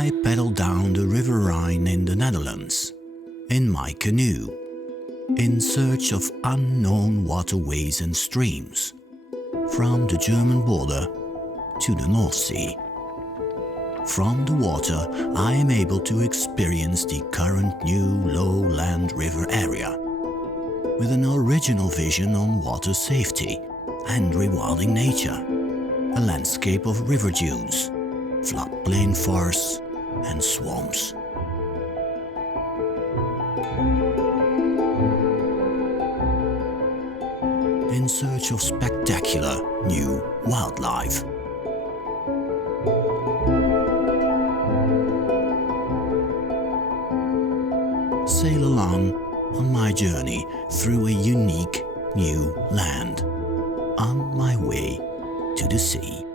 I pedal down the River Rhine in the Netherlands, in my canoe, in search of unknown waterways and streams, from the German border to the North Sea. From the water, I am able to experience the current new lowland river area, with an original vision on water safety and rewilding nature, a landscape of river dunes, floodplain forests and swamps. In search of spectacular new wildlife. Sail along on my journey through a unique new land, on my way to the sea.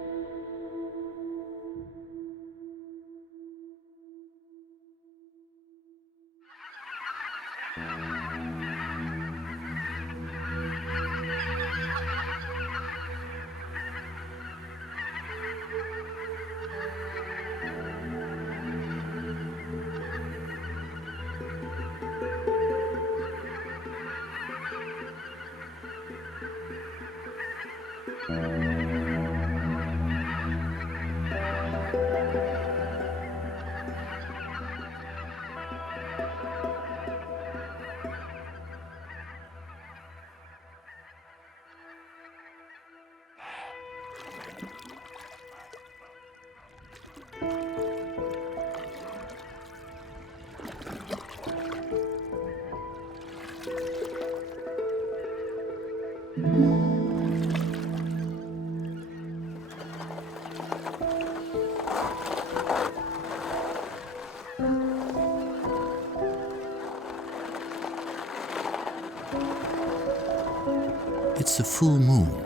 It's a full moon,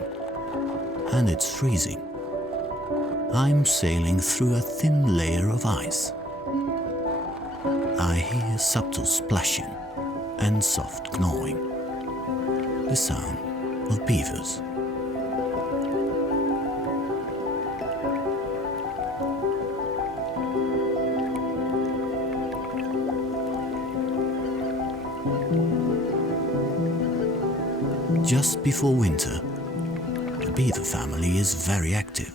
and it's freezing. I'm sailing through a thin layer of ice. I hear subtle splashing and soft gnawing, the sound of beavers. Just before winter, the beaver family is very active.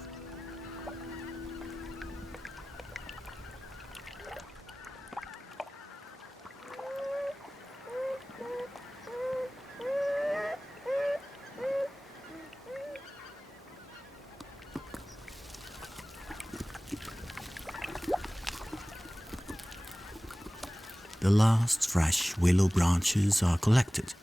The last fresh willow branches are collected.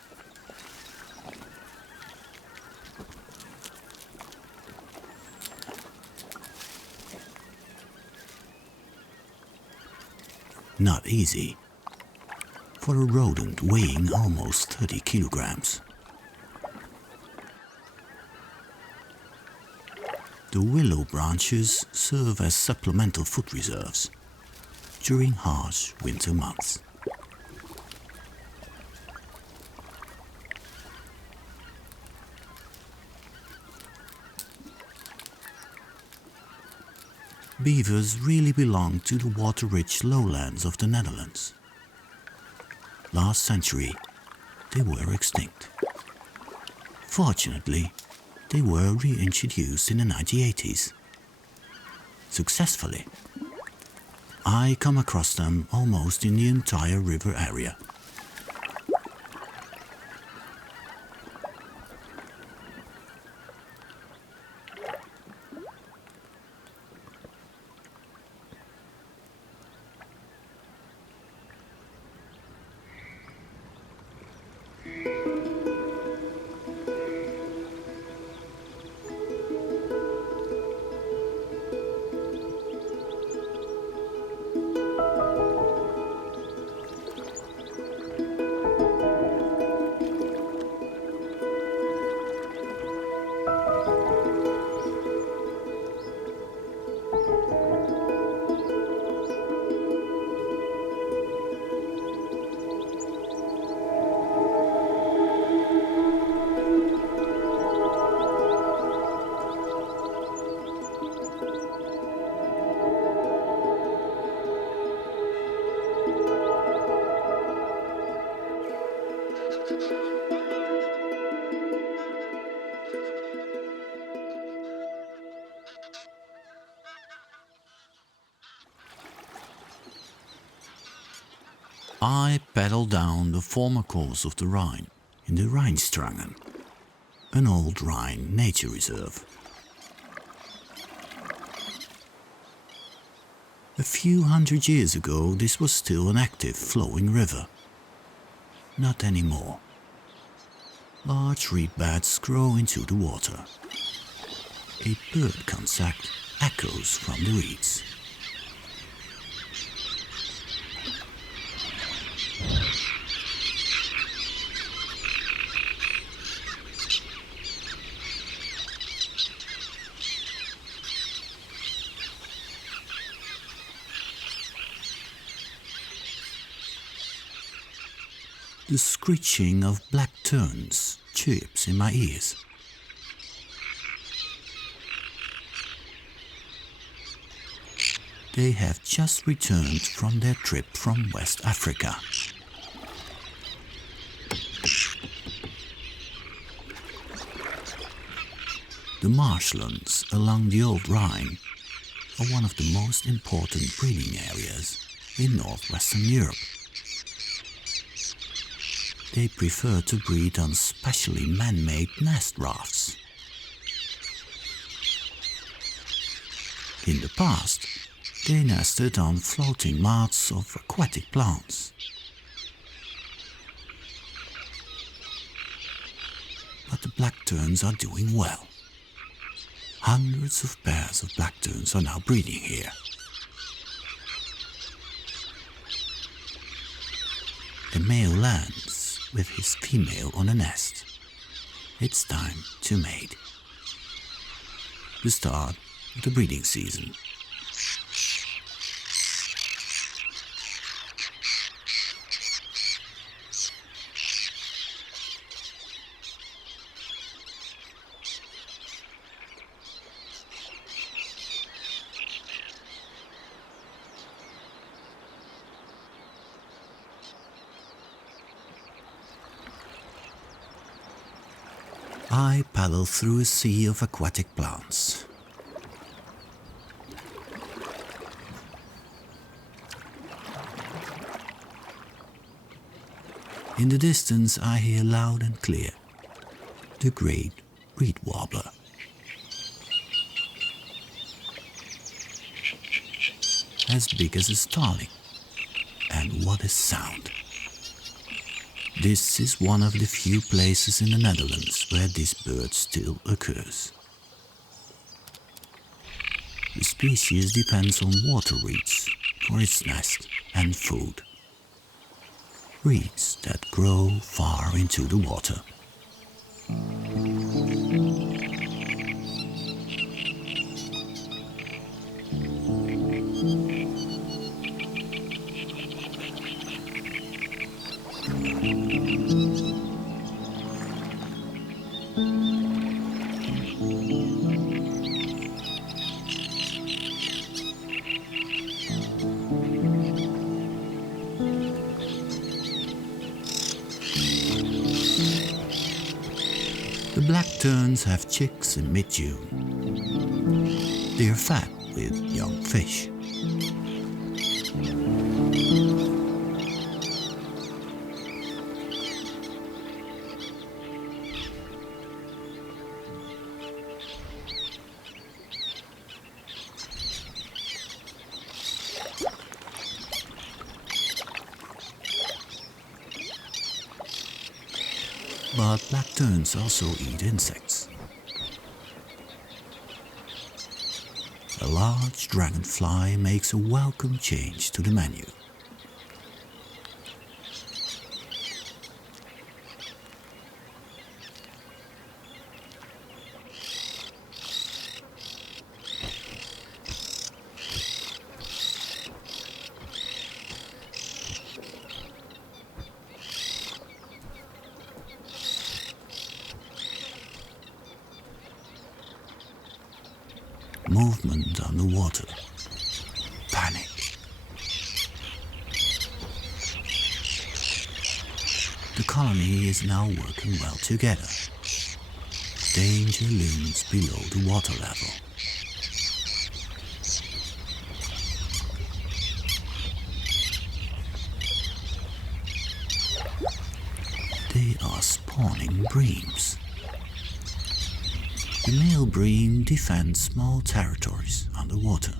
Not easy for a rodent weighing almost 30 kilograms. The willow branches serve as supplemental food reserves during harsh winter months. Beavers really belong to the water-rich lowlands of the Netherlands. Last century, they were extinct. Fortunately, they were reintroduced in the 1980s. Successfully. I come across them almost in the entire river area. I paddle down the former course of the Rhine in the Rheinstrangen, an old Rhine nature reserve. A few hundred years ago this was still an active flowing river. Not anymore. Large reed beds grow into the water. A bird concept echoes from the reeds. The screeching of black terns chirps in my ears. They have just returned from their trip from West Africa. The marshlands along the Old Rhine are one of the most important breeding areas in northwestern Europe. They prefer to breed on specially man-made nest rafts. In the past, they nested on floating mats of aquatic plants. But the black terns are doing well. Hundreds of pairs of black terns are now breeding here. The male lands with his female on a nest. It's time to mate. The start of the breeding season. I paddle through a sea of aquatic plants. In the distance I hear loud and clear the great reed warbler. As big as a starling, and what a sound! This is one of the few places in the Netherlands where this bird still occurs. The species depends on water reeds for its nest and food. Reeds that grow far into the water. The black terns have chicks in mid-June. They are fed with young fish. But black terns also eat insects. A large dragonfly makes a welcome change to the menu. Movement underwater. Panic. The colony is now working well together. Danger looms below the water level. are spawning breams. The male bream defends small territories underwater.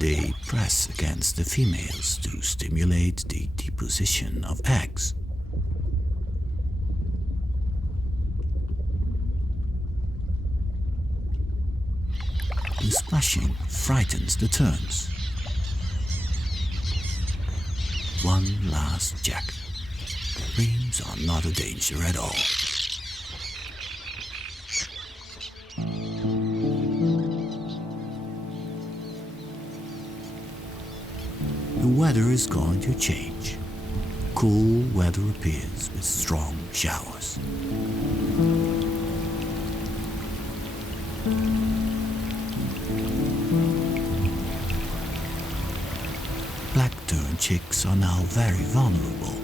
They press against the females to stimulate the deposition of eggs. The splashing frightens the terns. One last jack. The breams are not a danger at all. The weather is going to change. Cool weather appears with strong showers. Black tern chicks are now very vulnerable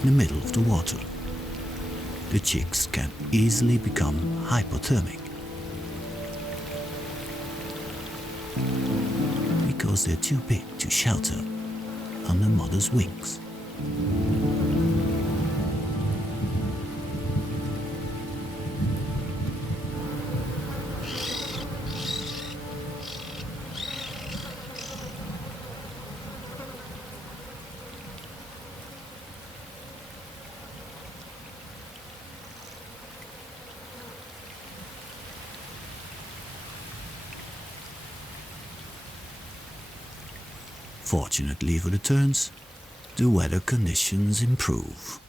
in the middle of the water. The chicks can easily become hypothermic because they're too big to shelter under mother's wings. Fortunately for the terns, the weather conditions improve.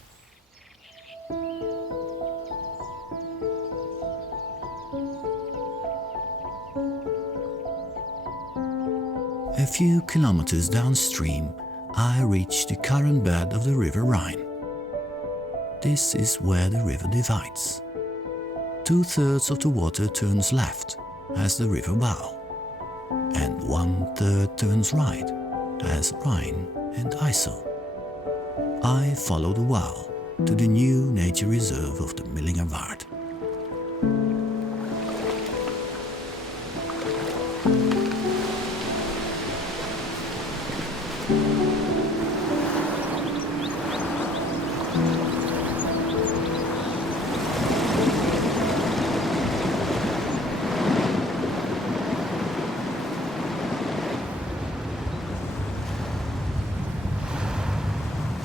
A few kilometers downstream, I reach the current bed of the River Rhine. This is where the river divides. 2/3 of the water turns left as the river bow, and 1/3 turns right as Rhine and Isel. I follow the Waal to the new nature reserve of the Millingerwaard.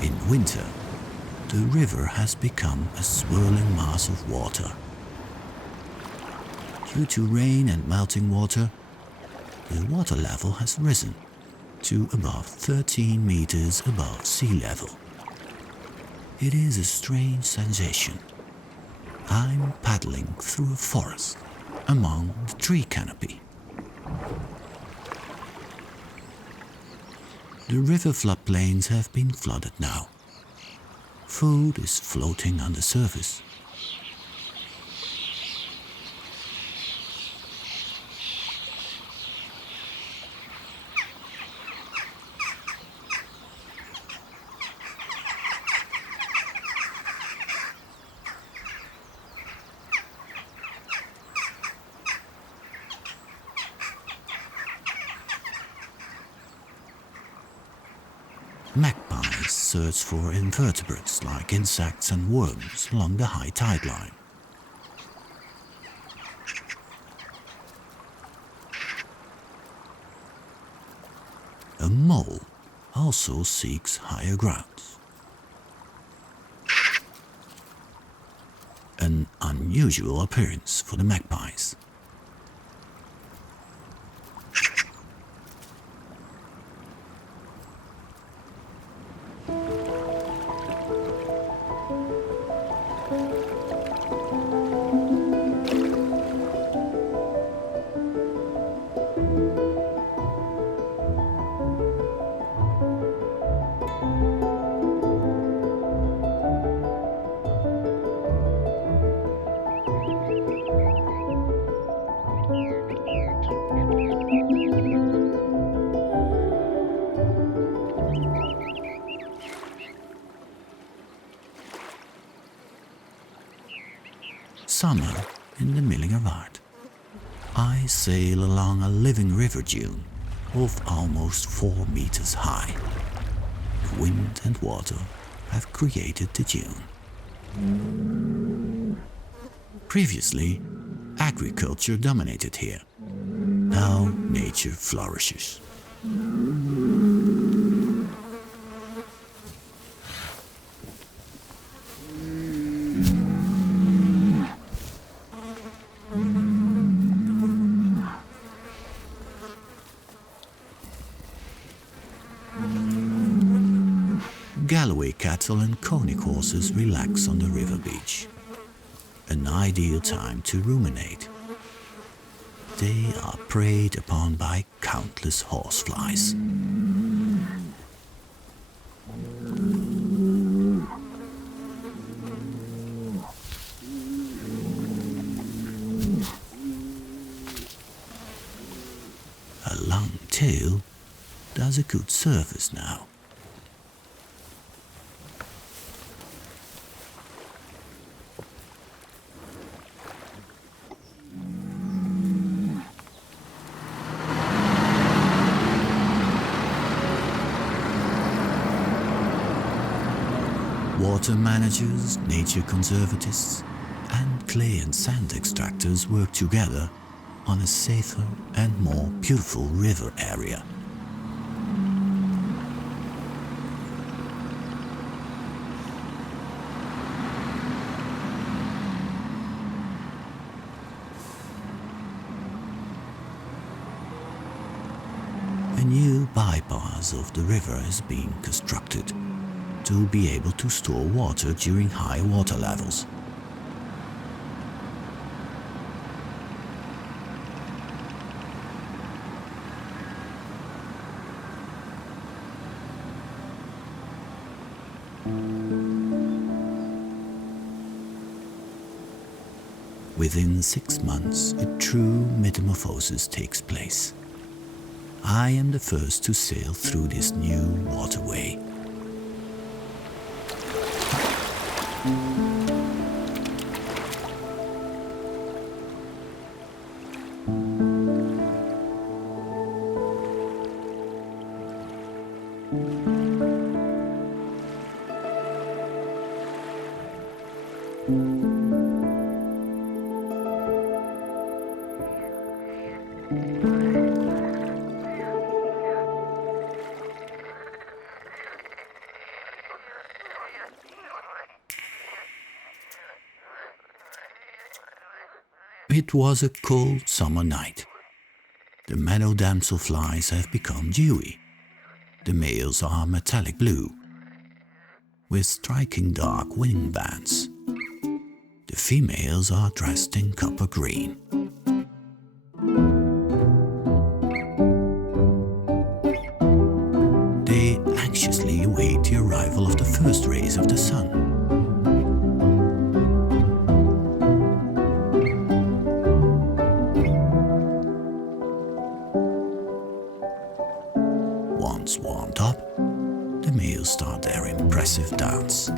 In winter, the river has become a swirling mass of water. Due to rain and melting water, the water level has risen to above 13 meters above sea level. It is a strange sensation. I'm paddling through a forest among the tree canopy. The river floodplains have been flooded now. Food is floating on the surface. Magpies search for invertebrates like insects and worms along the high tide line. A mole also seeks higher grounds. An unusual appearance for the magpies. summer in the milling of art. I sail along a living river dune of almost 4 meters high. The wind and water have created the dune. Previously, agriculture dominated here. Now nature flourishes. Galloway cattle and conic horses relax on the river beach. An ideal time to ruminate. They are preyed upon by countless horseflies. A long tail does a good service now. Water managers, nature conservatists, and clay and sand extractors work together on a safer and more beautiful river area. A new bypass of the river is being constructed to be able to store water during high water levels. Within 6 months, a true metamorphosis takes place. I am the first to sail through this new waterway. It was a cold summer night. The meadow damselflies have become dewy. The males are metallic blue, with striking dark wing bands. The females are dressed in copper green. They anxiously await the arrival of the first rays of the sun. Once warmed up, the males start their impressive dance.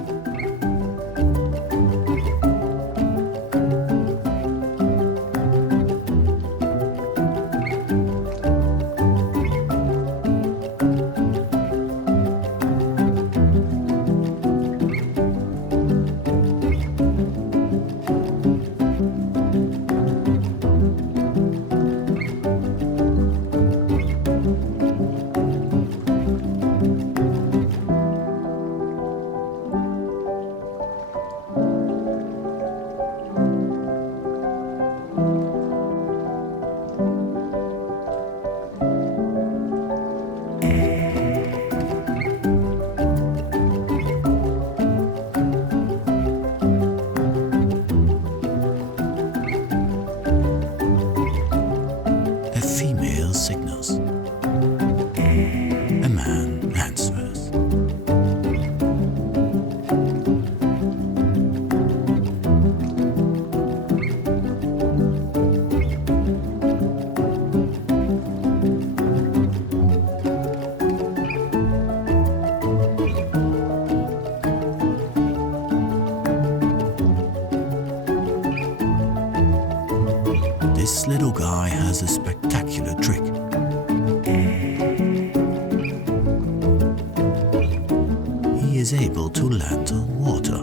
is able to land on water.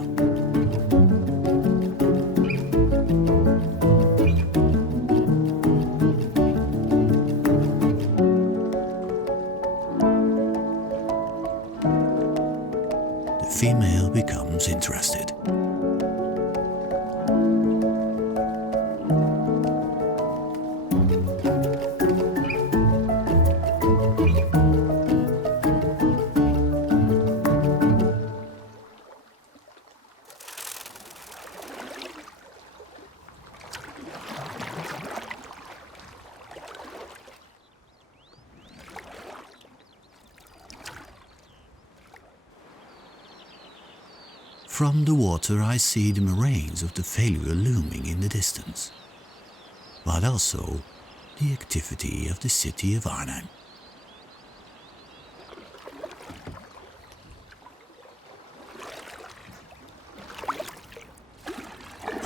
The female becomes interested. From the water I see the moraines of the failure looming in the distance, but also the activity of the city of Arnhem.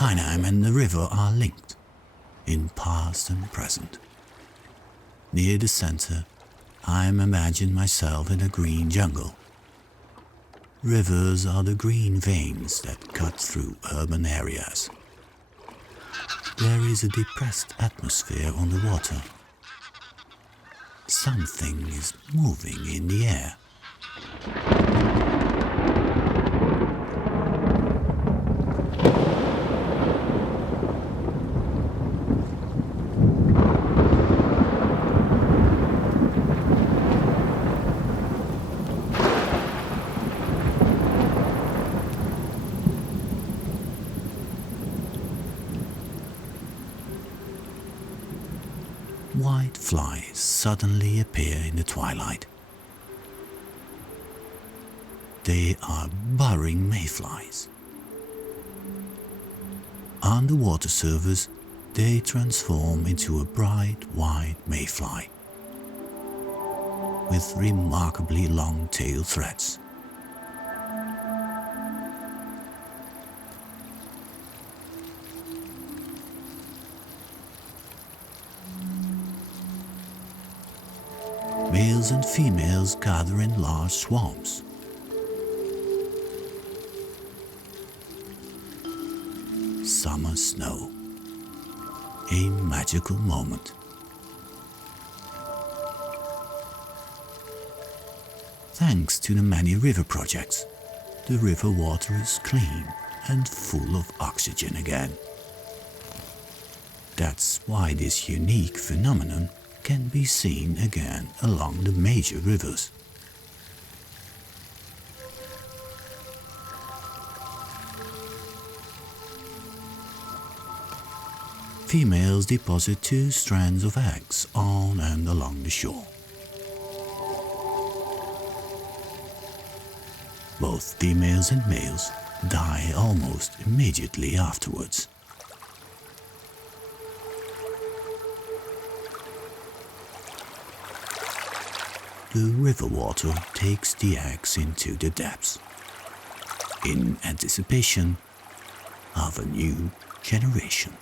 Arnhem and the river are linked in past and present. Near the center, I imagine myself in a green jungle. Rivers are the green veins that cut through urban areas. There is a depressed atmosphere on the water. Something is moving in the air. White flies suddenly appear in the twilight. They are burrowing mayflies. On the water surface, they transform into a bright white mayfly with remarkably long tail threads. Males and females gather in large swarms. Summer snow. A magical moment. Thanks to the many river projects, the river water is clean and full of oxygen again. That's why this unique phenomenon can be seen again along the major rivers. Females deposit 2 strands of eggs on and along the shore. Both females and males die almost immediately afterwards. The river water takes the eggs into the depths, in anticipation of a new generation.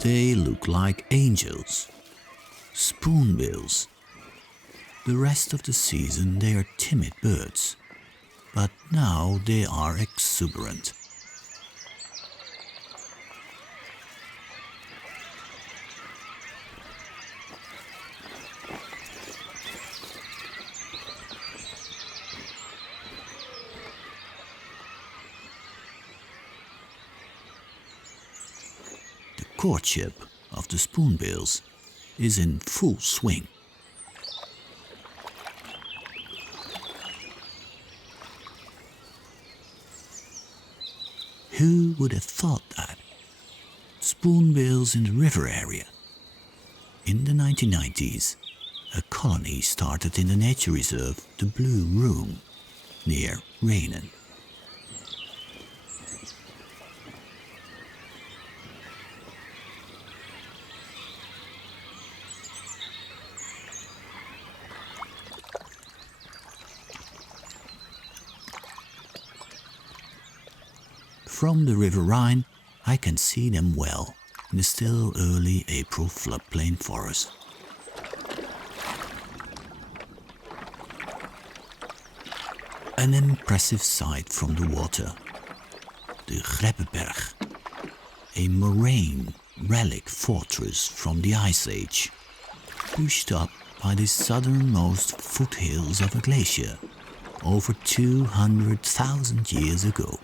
They look like angels, spoonbills. The rest of the season they are timid birds, but now they are exuberant. Courtship of the spoonbills is in full swing. Who would have thought that? Spoonbills in the river area. In the 1990s, a colony started in the nature reserve the Blue Room near Rhenen. From the River Rhine, I can see them well in the still early April floodplain forest. An impressive sight from the water, the Grebbeberg, a moraine relic fortress from the Ice Age, pushed up by the southernmost foothills of a glacier over 200,000 years ago.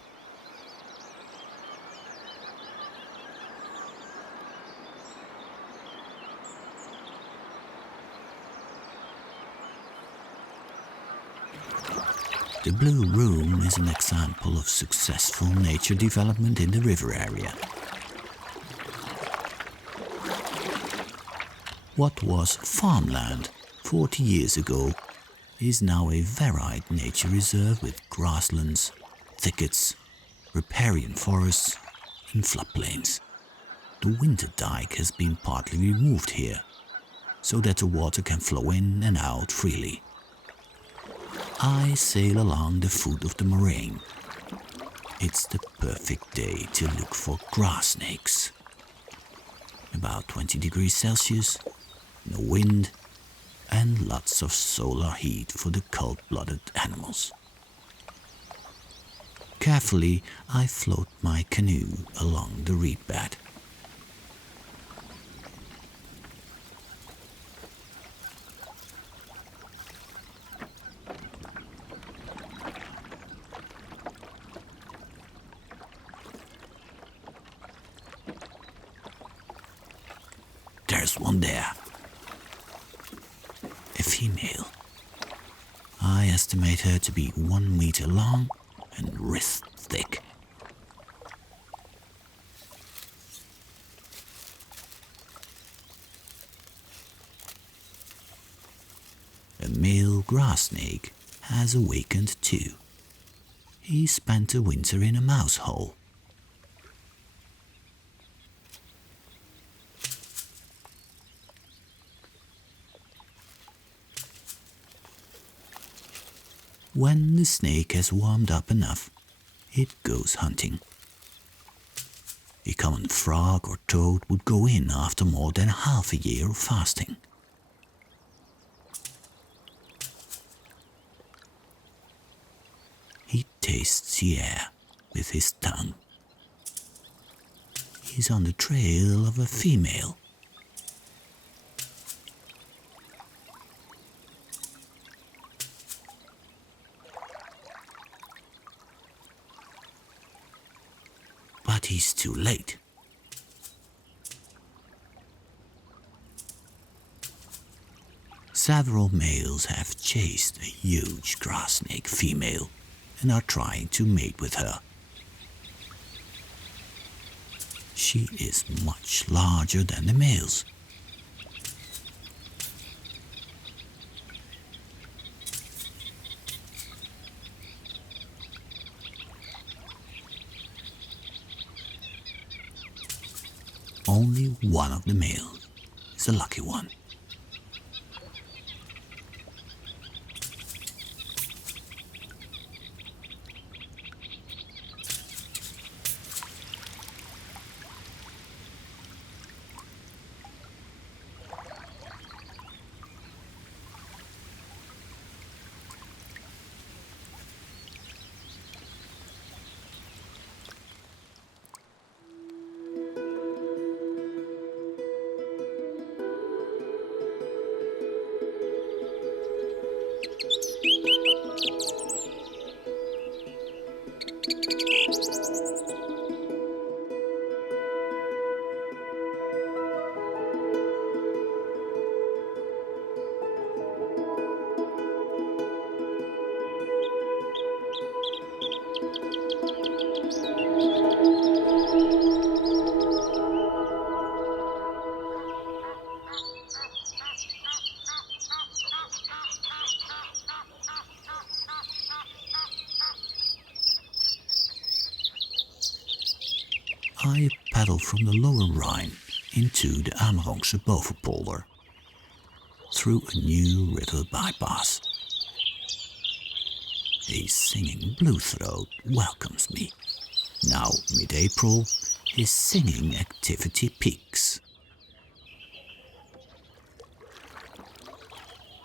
The Blue Room is an example of successful nature development in the river area. What was farmland 40 years ago is now a varied nature reserve with grasslands, thickets, riparian forests and floodplains. The winter dike has been partly removed here, so that the water can flow in and out freely. I sail along the foot of the moraine. It's the perfect day to look for grass snakes. About 20 degrees Celsius, no wind, and lots of solar heat for the cold-blooded animals. Carefully, I float my canoe along the reed bed. There's one there. A female. I estimate her to be 1 meter long and wrist thick. A male grass snake has awakened too. He spent the winter in a mouse hole. When the snake has warmed up enough, it goes hunting. A common frog or toad would go in after more than half a year of fasting. He tastes the air with his tongue. He's on the trail of a female. But he's too late. Several males have chased a huge grass snake female and are trying to mate with her. She is much larger than the males. Only one of the males is a lucky one. I paddle from the lower Rhine into the Amerongse Bovenpolder, through a new river bypass. A singing bluethroat welcomes me. Now, mid-April, his singing activity peaks.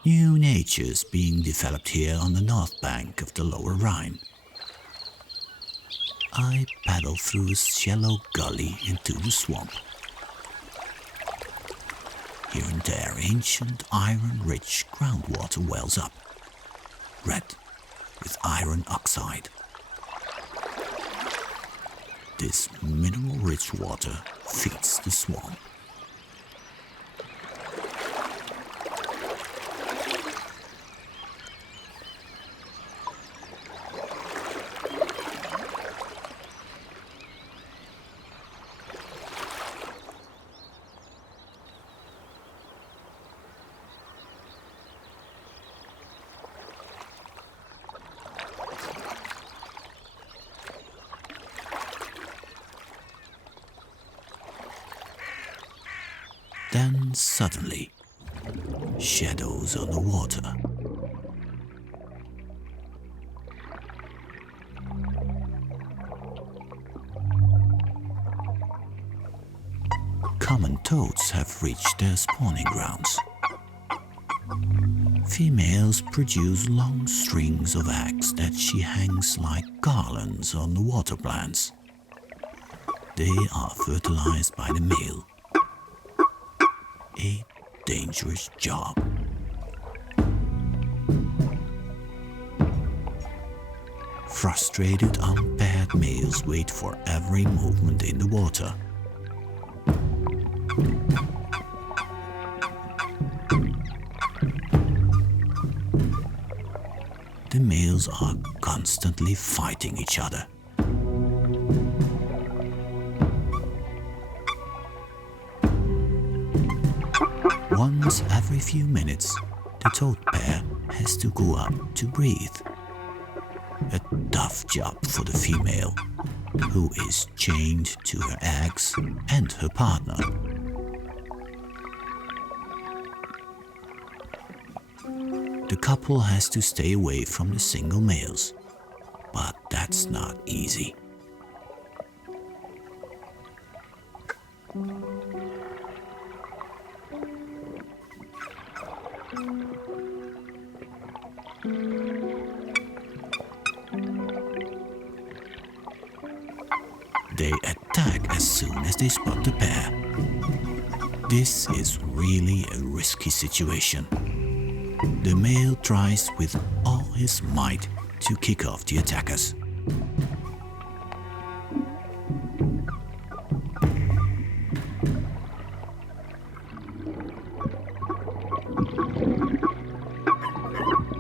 New natures being developed here on the north bank of the lower Rhine. I paddle through a shallow gully into the swamp. Here and there ancient iron-rich groundwater wells up, red with iron oxide. This mineral-rich water feeds the swamp. Then suddenly, shadows on the water. Common toads have reached their spawning grounds. Females produce long strings of eggs that she hangs like garlands on the water plants. They are fertilized by the male. A dangerous job. Frustrated, unpaired males wait for every movement in the water. The males are constantly fighting each other. Once every few minutes, the toad pair has to go up to breathe. A tough job for the female, who is chained to her eggs and her partner. The couple has to stay away from the single males, but that's not easy. They attack as soon as they spot the pair. This is really a risky situation. The male tries with all his might to kick off the attackers.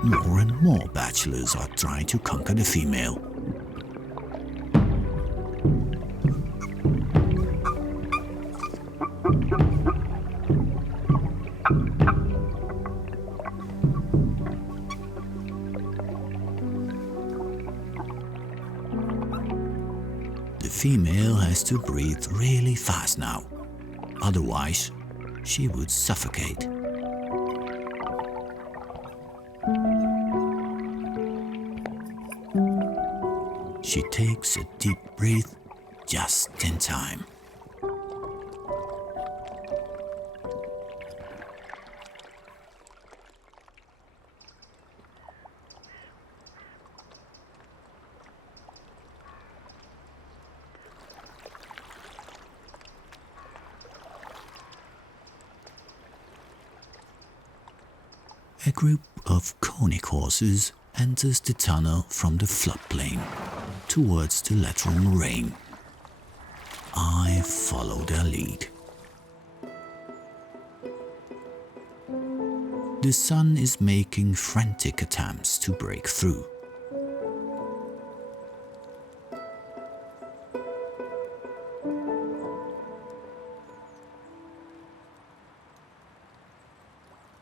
More and more bachelors are trying to conquer the female. The female has to breathe really fast now, otherwise she would suffocate. She takes a deep breath just in time. A group of conic horses enters the tunnel from the floodplain towards the lateral moraine. I follow their lead. The sun is making frantic attempts to break through.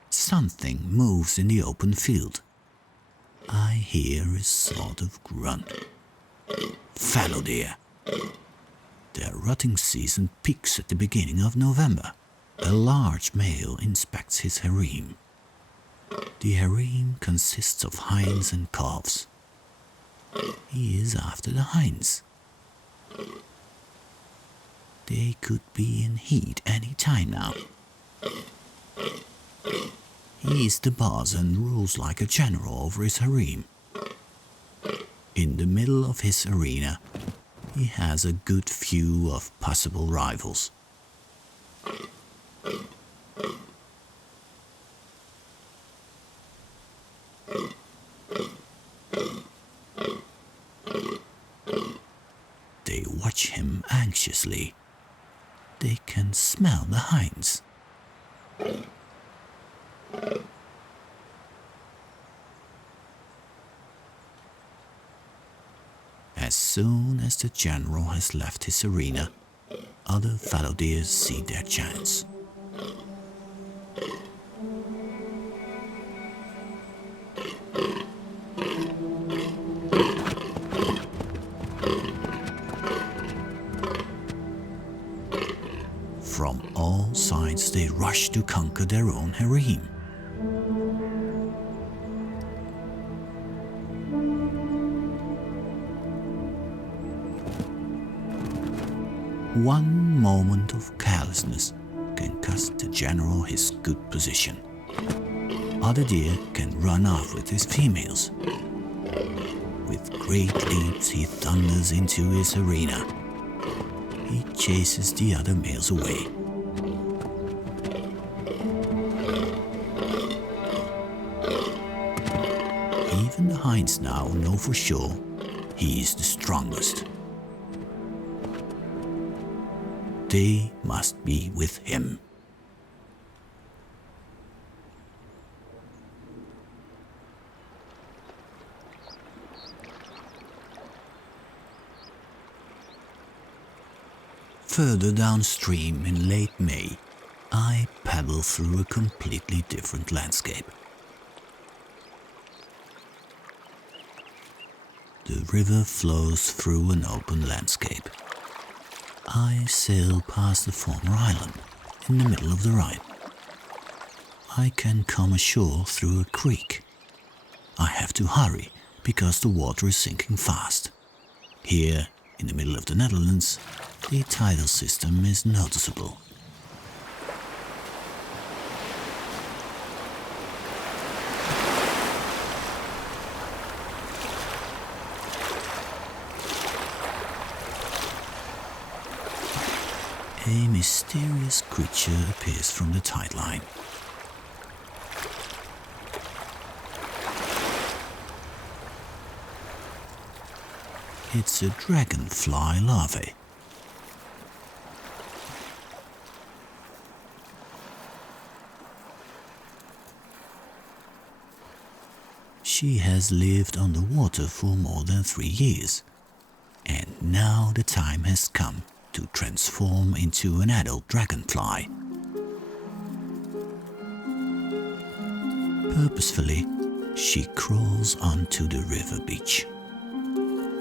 Something moves in the open field. I hear a sort of grunt. Fallow deer. Their rutting season peaks at the beginning of November. A large male inspects his harem. The harem consists of hinds and calves. He is after the hinds. They could be in heat any time now. He is the boss and rules like a general over his harem. In the middle of his arena, he has a good few of possible rivals. They watch him anxiously. They can smell the hinds. As soon as the general has left his arena, other fallow deer see their chance. From all sides they rush to conquer their own harem. One moment of carelessness can cost the general his good position. Other deer can run off with his females. With great leaps he thunders into his arena. He chases the other males away. Even the hinds now know for sure he is the strongest. They must be with him. Further downstream in late May, I paddle through a completely different landscape. The river flows through an open landscape. I sail past the former island, in the middle of the Rhine. I can come ashore through a creek. I have to hurry, because the water is sinking fast. Here, in the middle of the Netherlands, the tidal system is noticeable. A mysterious creature appears from the tide line. It's a dragonfly larvae. She has lived underwater for more than 3 years, and now the time has come to transform into an adult dragonfly. Purposefully, she crawls onto the river beach.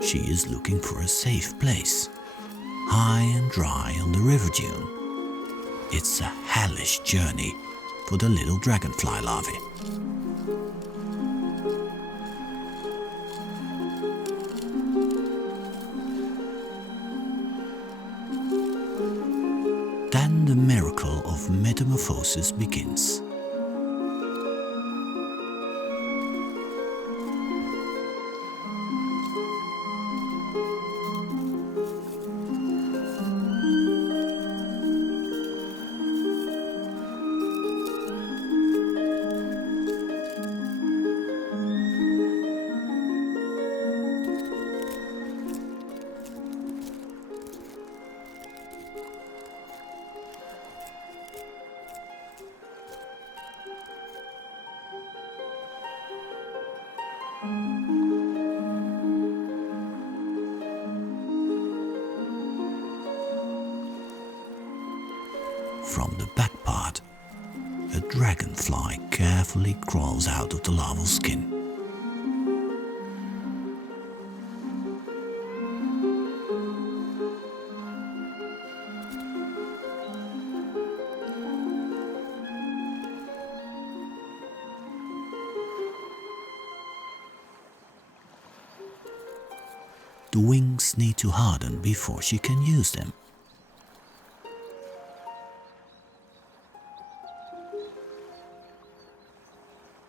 She is looking for a safe place, high and dry on the river dune. It's a hellish journey for the little dragonfly larvae. Then the miracle of metamorphosis begins. From the back part, a dragonfly carefully crawls out of the larval skin. the wings need to harden before she can use them.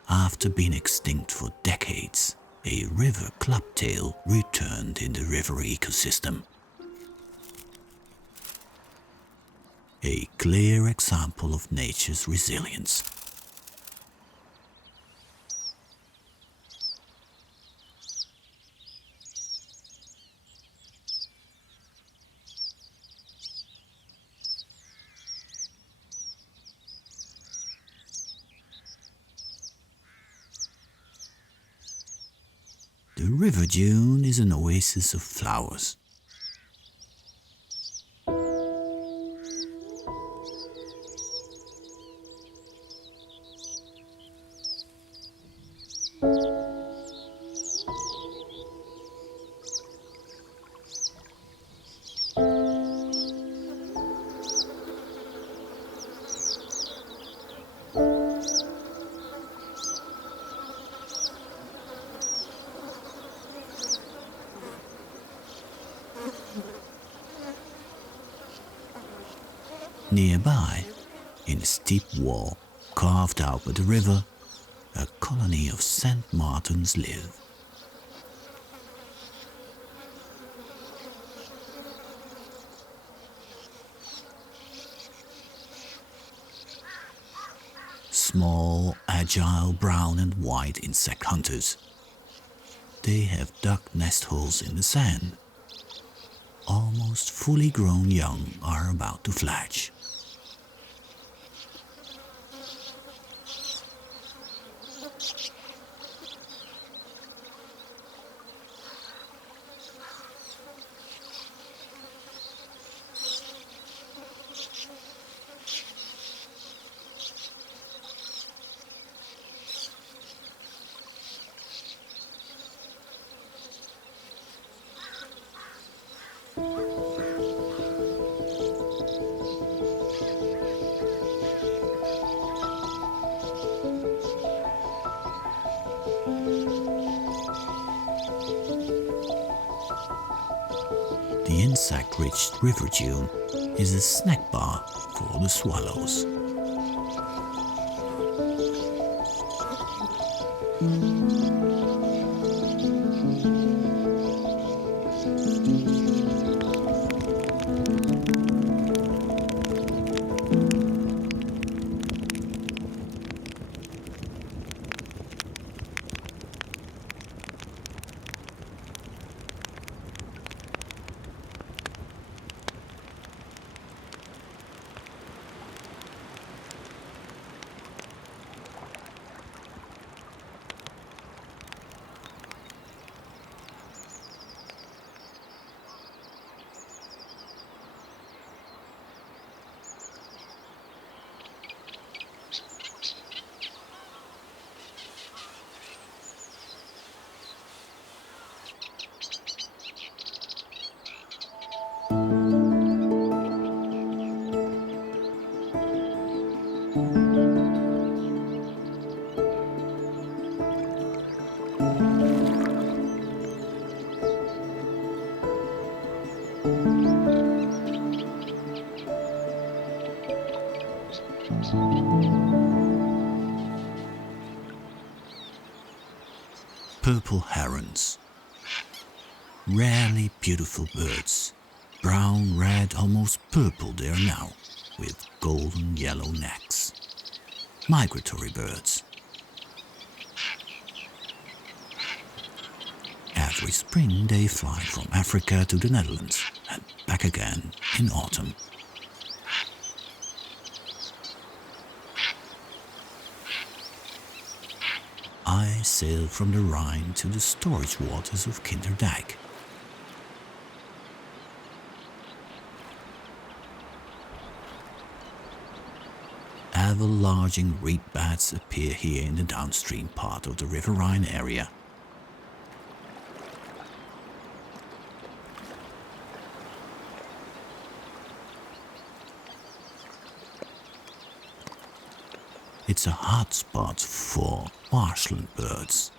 After being extinct for decades, a river clubtail returned in the river ecosystem. A clear example of nature's resilience. The river dune is an oasis of flowers. Nearby, in a steep wall carved out by the river, a colony of sand martins live. Small, agile brown and white insect hunters. They have dug nest holes in the sand. Almost fully grown young are about to fledge. The insect-rich river dune is a snack bar for the swallows. Purple herons. Rarely beautiful birds. Brown, red, almost purple they are now, with golden yellow necks. Migratory birds. Every spring they fly from Africa to the Netherlands and back again in autumn. I sailed from the Rhine to the storage waters of Kinderdijk. Ever-larging reed beds appear here in the downstream part of the River Rhine area. It's a hotspot for marshland birds.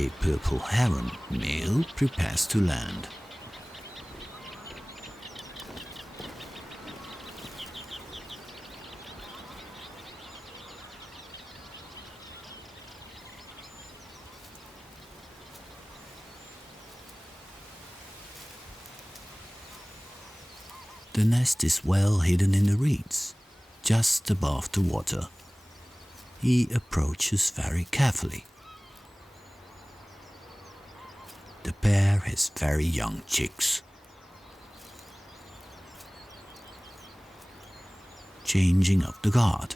A purple heron male prepares to land. The nest is well hidden in the reeds, just above the water. He approaches very carefully. The pair has very young chicks. Changing up the guard.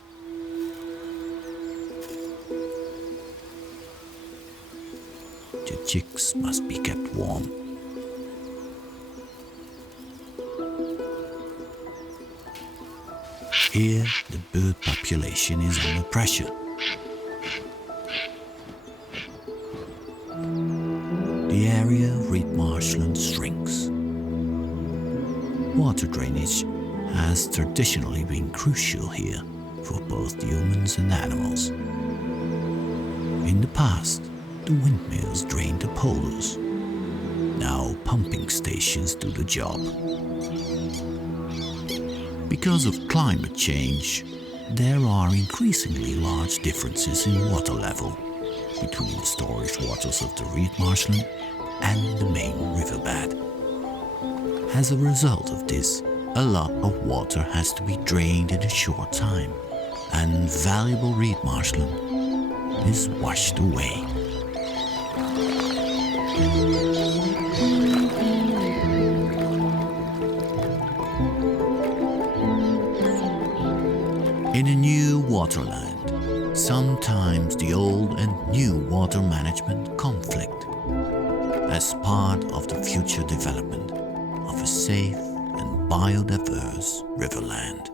The chicks must be kept warm. Here, the bird population is under pressure. The area of reed marshland shrinks. Water drainage has traditionally been crucial here for both humans and animals. In the past, the windmills drained the polders. Now pumping stations do the job. Because of climate change, there are increasingly large differences in water level between the storage waters of the reed marshland and the main riverbed. As a result of this, a lot of water has to be drained in a short time, and valuable reed marshland is washed away. In a new waterland, sometimes the old and new water management conflict as part of the future development of a safe and biodiverse riverland.